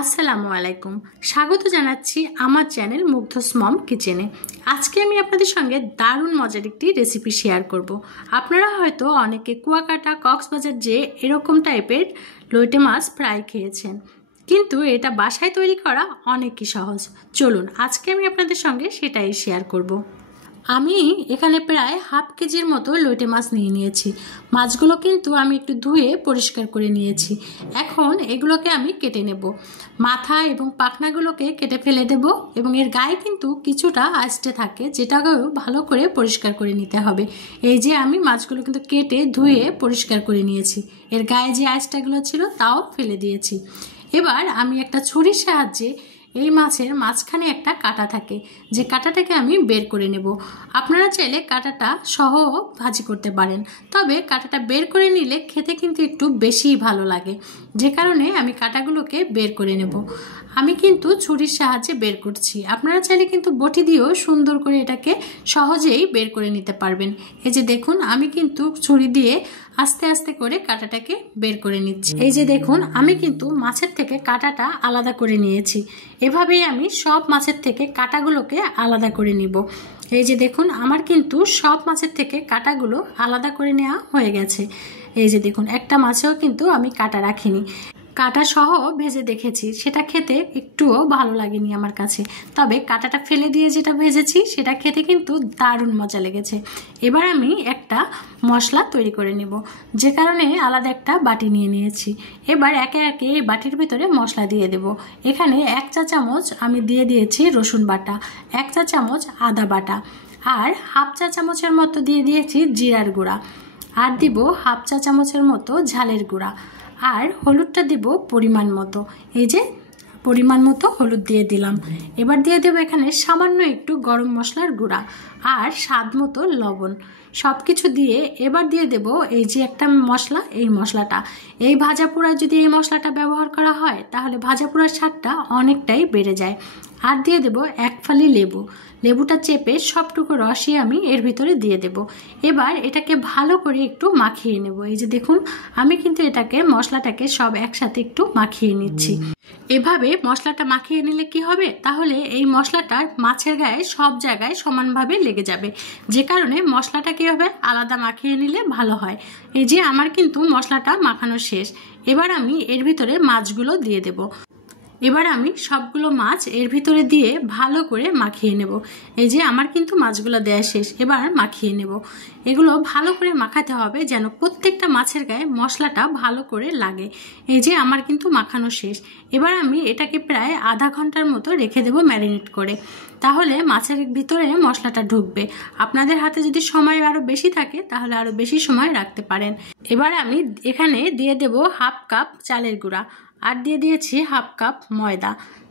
আসসালামু আলাইকুম। স্বাগত জানাচ্ছি আমার চ্যানেল মুগ্ধস মম কিচেনে। আজকে আমি আপনাদের সঙ্গে দারুণ মজার একটি রেসিপি শেয়ার করব। আপনারা হয়তো অনেকে কুয়াকাটা, কক্সবাজার যে এরকম টাইপের লইটে মাছ ফ্রাই খেয়েছেন, কিন্তু এটা বাসায় তৈরি করা অনেকই সহজ। চলুন আজকে আমি আপনাদের সঙ্গে সেটাই শেয়ার করব। আমি এখানে প্রায় হাফ কেজির মতো লইটে মাছ নিয়েছি। মাছগুলো কিন্তু আমি একটু ধুয়ে পরিষ্কার করে নিয়েছি। এখন এগুলোকে আমি কেটে নেব। মাথা এবং পাখনাগুলোকে কেটে ফেলে দেব এবং এর গায়ে কিন্তু কিছুটা আঁচড়ে থাকে, যেটাকেও ভালো করে পরিষ্কার করে নিতে হবে। এই যে আমি মাছগুলো কিন্তু কেটে ধুয়ে পরিষ্কার করে নিয়েছি। এর গায়ে যে আঁচড়াগুলো ছিল তাও ফেলে দিয়েছি। এবার আমি একটা ছুরির সাহায্যে এই মাছের মাঝখানে একটা কাঁটা থাকে, যে কাঁটাটাকে আমি বের করে নেব। আপনারা চাইলে কাঁটাটা সহ ভাজি করতে পারেন, তবে কাঁটাটা বের করে নিলে খেতে কিন্তু একটু বেশিই ভালো লাগে, যে কারণে আমি কাঁটাগুলোকে বের করে নেব। আমি কিন্তু ছুরির সাহায্যে বের করছি। আপনারা চাইলে কিন্তু বটি দিয়েও সুন্দর করে এটাকে সহজেই বের করে নিতে পারবেন। এই যে দেখুন, আমি কিন্তু ছুরি দিয়ে আস্তে আস্তে করে কাঁটাটাকে বের করে নিচ্ছি। এই যে দেখুন, আমি কিন্তু মাছের থেকে কাঁটাটা আলাদা করে নিয়েছি। এভাবেই আমি সব মাছের থেকে কাঁটাগুলোকে আলাদা করে নিব। এই যে দেখুন, আমার কিন্তু সব মাছের থেকে কাঁটাগুলো আলাদা করে নেওয়া হয়ে গেছে। এই যে দেখুন, একটা মাছেও কিন্তু আমি কাঁটা রাখিনি। কাঁটা সহ ভেজে দেখেছি, সেটা খেতে একটুও ভালো লাগেনি আমার কাছে। তবে কাঁটাটা ফেলে দিয়ে যেটা ভেজেছি সেটা খেতে কিন্তু দারুণ মজা লেগেছে। এবার আমি একটা মশলা তৈরি করে নেব, যে কারণে আলাদা একটা বাটি নিয়ে নিয়েছি। এবার একে একে এই বাটির ভিতরে মশলা দিয়ে দেব। এখানে 1 চা চামচ আমি দিয়ে দিয়েছি রসুন বাটা, 1 চা চামচ আদা বাটা, আর হাফ চা চামচের মতো দিয়ে দিয়েছি জিরার গুঁড়া, আর দিব হাফ চা চামচের মতো ঝালের গুঁড়া, আর হলুদটা দিব পরিমাণ মতো। এই যে পরিমাণ মতো হলুদ দিয়ে দিলাম। এবার দিয়ে দেবো এখানে সামান্য একটু গরম মশলার গুঁড়া আর স্বাদ মতো লবণ। সব কিছু দিয়ে এবার দিয়ে দেব এই যে একটা মশলা, এই মশলাটা। এই ভাজা পোড়ায় যদি এই মশলাটা ব্যবহার করা হয় তাহলে ভাজা পোড়ার স্বাদটা অনেকটাই বেড়ে যায়। আর দিয়ে দেব 1 ফালি লেবু। লেবুটা চেপে সবটুকু রসই আমি এর ভিতরে দিয়ে দেব। এবার এটাকে ভালো করে একটু মাখিয়ে নেব। এই যে দেখুন, আমি কিন্তু এটাকে মশলাটাকে সব একসাথে একটু মাখিয়ে নিচ্ছি। এভাবে মশলাটা মাখিয়ে নিলে কি হবে, তাহলে এই মশলাটা মাছের গায়ে সব জায়গায় সমানভাবে লেগে যাবে, যে কারণে মশলাটা কীভাবে আলাদা মাখিয়ে নিলে ভালো হয়। এই যে আমার কিন্তু মশলাটা মাখানো শেষ। এবার আমি এর ভিতরে মাছগুলো দিয়ে দেব। এবার আমি সবগুলো মাছ এর ভিতরে দিয়ে ভালো করে মাখিয়ে নেব। এই যে আমার কিন্তু মাছগুলো দেওয়া শেষ। এবার মাখিয়ে নেব। এগুলো ভালো করে মাখাতে হবে যেন প্রত্যেকটা মাছের গায়ে মশলাটা ভালো করে লাগে। এই যে আমার কিন্তু মাখানো শেষ। এবার আমি এটাকে প্রায় আধা ঘন্টার মতো রেখে দেব ম্যারিনেট করে, তাহলে মাছের ভিতরে মশলাটা ঢুকবে। আপনাদের হাতে যদি সময় আরও বেশি থাকে তাহলে আরও বেশি সময় রাখতে পারেন। এবার আমি এখানে দিয়ে দেব হাফ কাপ চালের গুঁড়া, আর দিয়ে দিয়েছি হাফ কাপ ময়দা।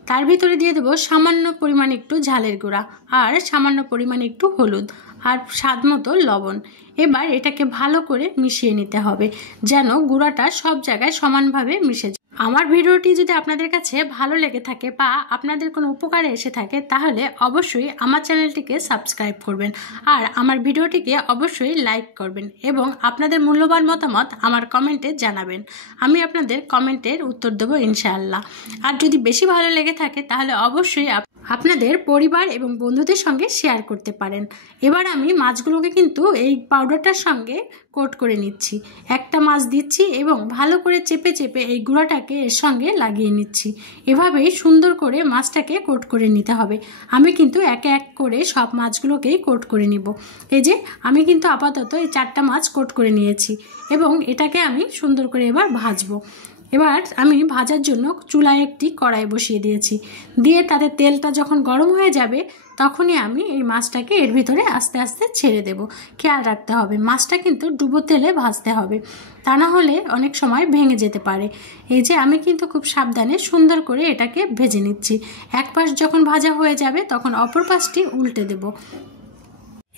তার ভিতরে দিয়ে দেবো সামান্য পরিমাণ একটু ঝালের গুঁড়া, আর সামান্য পরিমাণ একটু হলুদ, আর স্বাদ মতো লবণ। এবার এটাকে ভালো করে মিশিয়ে নিতে হবে যেন গুঁড়াটা সব জায়গায় সমানভাবে মিশে যায়। আমার ভিডিওটি যদি আপনাদের কাছে ভালো লেগে থাকে বা আপনাদের কোনো উপকারে এসে থাকে তাহলে অবশ্যই আমার চ্যানেলটিকে সাবস্ক্রাইব করবেন, আর আমার ভিডিওটিকে অবশ্যই লাইক করবেন এবং আপনাদের মূল্যবান মতামত আমার কমেন্টে জানাবেন। আমি আপনাদের কমেন্টের উত্তর দেবো ইনশাআল্লাহ। আর যদি বেশি ভালো লেগে থাকে তাহলে অবশ্যই আপনাদের পরিবার এবং বন্ধুদের সঙ্গে শেয়ার করতে পারেন। এবার আমি মাছগুলোকে কিন্তু এই পাউডারটার সঙ্গে কোট করে নিচ্ছি। একটা মাছ দিচ্ছি এবং ভালো করে চেপে চেপে এই গুঁড়াটাকে এর সঙ্গে লাগিয়ে নিচ্ছি। এভাবেই সুন্দর করে মাছটাকে কোট করে নিতে হবে। আমি কিন্তু একে এক করে সব মাছগুলোকেই কোট করে নিব। এই যে আমি কিন্তু আপাতত এই 4টা মাছ কোট করে নিয়েছি এবং এটাকে আমি সুন্দর করে এবার ভাজবো। এবার আমি ভাজার জন্য চুলায় একটি কড়াই বসিয়ে দিয়েছি। দিয়ে তাতে তেলটা যখন গরম হয়ে যাবে তখনই আমি এই মাছটাকে এর ভিতরে আস্তে আস্তে ছেড়ে দেব। খেয়াল রাখতে হবে মাছটা কিন্তু ডুবো তেলে ভাজতে হবে, তা না হলে অনেক সময় ভেঙে যেতে পারে। এই যে আমি কিন্তু খুব সাবধানে সুন্দর করে এটাকে ভেজে নিচ্ছি। এক পাশ যখন ভাজা হয়ে যাবে তখন অপর পাশটি উল্টে দেব।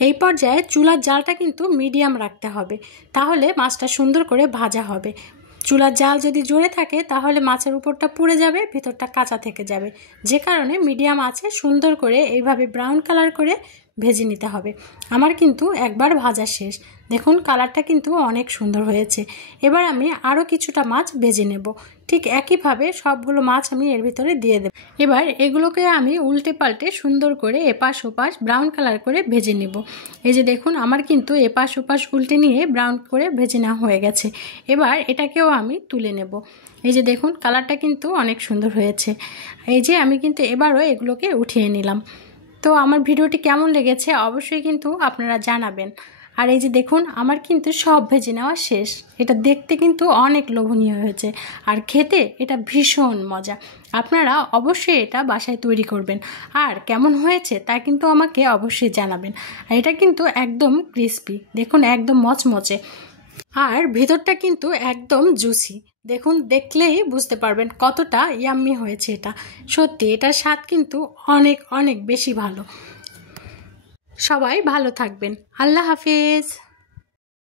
এই পর্যায়ে চুলার জালটা কিন্তু মিডিয়াম রাখতে হবে, তাহলে মাছটা সুন্দর করে ভাজা হবে। চুলার জাল যদি জোরে থাকে তাহলে মাছের উপরটা পুড়ে যাবে, ভিতরটা কাঁচা থেকে যাবে। যে কারণে মিডিয়াম আছে সুন্দর করে এইভাবে ব্রাউন কালার করে ভেজে নিতে হবে। আমার কিন্তু একবার ভাজা শেষ। দেখুন কালারটা কিন্তু অনেক সুন্দর হয়েছে। এবার আমি আরও কিছুটা মাছ ভেজে নেব। ঠিক একইভাবে সবগুলো মাছ আমি এর ভিতরে দিয়ে দেব। এবার এগুলোকে আমি উল্টে পাল্টে সুন্দর করে এপাশ ওপাশ ব্রাউন কালার করে ভেজে নেব। এই যে দেখুন আমার কিন্তু এপাশ ওপাশ উল্টে নিয়ে ব্রাউন করে ভেজে নেওয়া হয়ে গেছে। এবার এটাকেও আমি তুলে নেব। এই যে দেখুন কালারটা কিন্তু অনেক সুন্দর হয়েছে। এই যে আমি কিন্তু এবারও এগুলোকে উঠিয়ে নিলাম। তো আমার ভিডিওটি কেমন লেগেছে অবশ্যই কিন্তু আপনারা জানাবেন। আর এই যে দেখুন আমার কিন্তু সব ভেজে নেওয়া শেষ। এটা দেখতে কিন্তু অনেক লোভনীয় হয়েছে আর খেতে এটা ভীষণ মজা। আপনারা অবশ্যই এটা বাসায় তৈরি করবেন আর কেমন হয়েছে তা কিন্তু আমাকে অবশ্যই জানাবেন। আর এটা কিন্তু একদম ক্রিস্পি, দেখুন একদম মচমচে আর ভেতরটা কিন্তু একদম জুসি। দেখুন দেখলেই বুঝতে পারবেন কতটা ইয়াম্মি হয়েছে এটা। সত্যি এটার স্বাদ কিন্তু অনেক অনেক বেশি ভালো। সবাই ভালো থাকবেন। আল্লাহ হাফেজ।